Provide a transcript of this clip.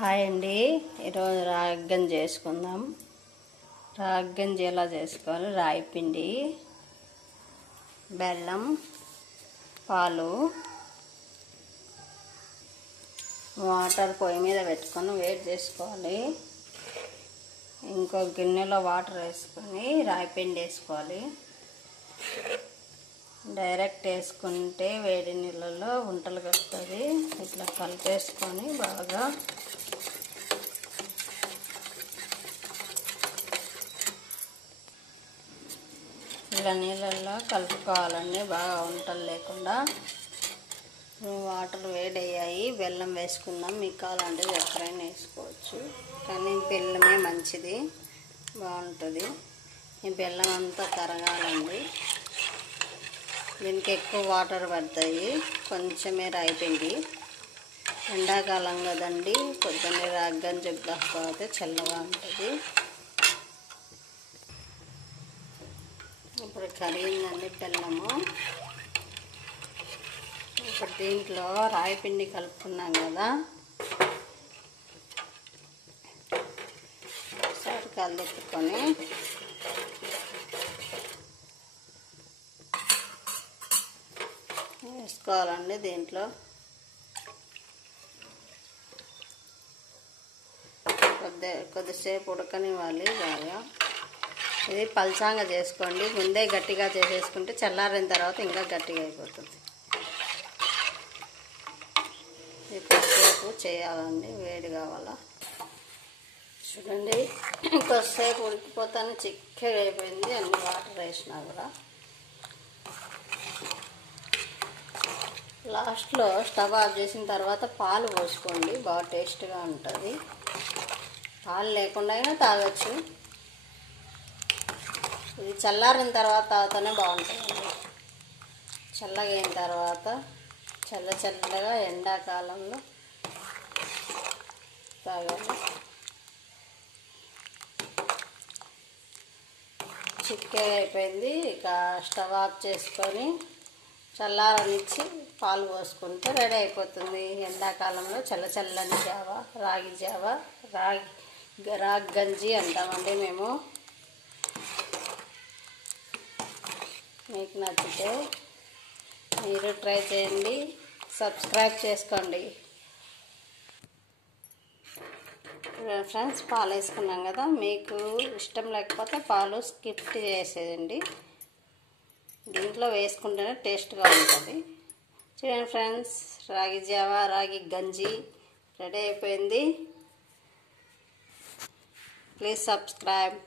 Hi అండి. ఈరోజు రాగి గంజి చేసుకుందాం. రాగి గంజి ఎలా చేసుకోవాలి? రాగి పిండి, బెల్లం, పాలు, వాటర్ పొయ్యి మీద పెట్టుకొని వేడి చేసుకోవాలి. ఇంకో గిన్నెలో వాటర్ వేసుకొని రాగి పిండి వేసుకోవాలి. డైరెక్ట్ వేసుకుంటే వేడి నీళ్ళలో ఉంటలు కడుతుంది. ఇట్లా కలిపేసుకొని బాగా ఇలా నీళ్ళల్లో కలుపుకోవాలండి, బాగా ఉంటలు లేకుండా. వాటర్ వేడయ్యాయి, బెల్లం వేసుకుందాం. మీకు కావాలంటే ఎక్కడైనా వేసుకోవచ్చు, కానీ బెల్లమే మంచిది, బాగుంటుంది. ఈ బెల్లం అంతా కరగాలండి. దీనికి ఎక్కువ వాటర్ పడతాయి, కొంచెమే రాగి పిండి. ఎండాకాలం కదండి, పొద్దున్నే రాగి గంజి కాకపోతే చల్లగా ఉంటుంది. ఇప్పుడు కరిగిందండి బెల్లము. ఇప్పుడు దీంట్లో రాగి పిండి కలుపుకున్నాం కదా, ఒకసారి కలిపుకొని వేసుకోవాలండి. దీంట్లో కొద్దిసేపు ఉడకనివ్వాలి బాగా. ఇది పల్చంగా చేసుకోండి, ముందే గట్టిగా చేసేసుకుంటే చల్లారిన తర్వాత ఇంకా గట్టిగా అయిపోతుంది. ఇది కొద్దిసేపు చేయాలండి, వేడి కావాలా. చూడండి, కొద్దిసేపు ఉడికిపోతాను, చిక్కగా అయిపోయింది. అన్ని వాటర్ వేసినా కూడా లాస్ట్లో స్టవ్ ఆఫ్ చేసిన తర్వాత పాలు పోసుకోండి, బాగా టేస్ట్గా ఉంటుంది. పాలు లేకుండా అయినా తాగొచ్చు. ఇది చల్లారిన తర్వాత తాగితేనే బాగుంటుందండి. చల్లగా అయిన తర్వాత చల్లగా ఎండాకాలంలో తాగాలి. చిక్కగా అయిపోయింది. ఇక స్టవ్ ఆఫ్ చేసుకొని చల్లారనిచ్చి పాలు పోసుకుంటే రెడీ అయిపోతుంది. ఎండాకాలంలో చల్లని జావ, రాగి జావ, రాగి గంజి అంటామండి మేము. మీకు నచ్చితే మీరు ట్రై చేయండి, సబ్స్క్రైబ్ చేసుకోండి. ఫ్రెండ్స్, పాలు వేసుకున్నాం కదా, మీకు ఇష్టం లేకపోతే పాలు స్కిప్ చేసేయండి. దీంట్లో వేసుకుంటేనే టేస్ట్గా ఉంటుంది. చూడండి ఫ్రెండ్స్, రాగి జావ, రాగి గంజి రెడీ అయిపోయింది. Please subscribe.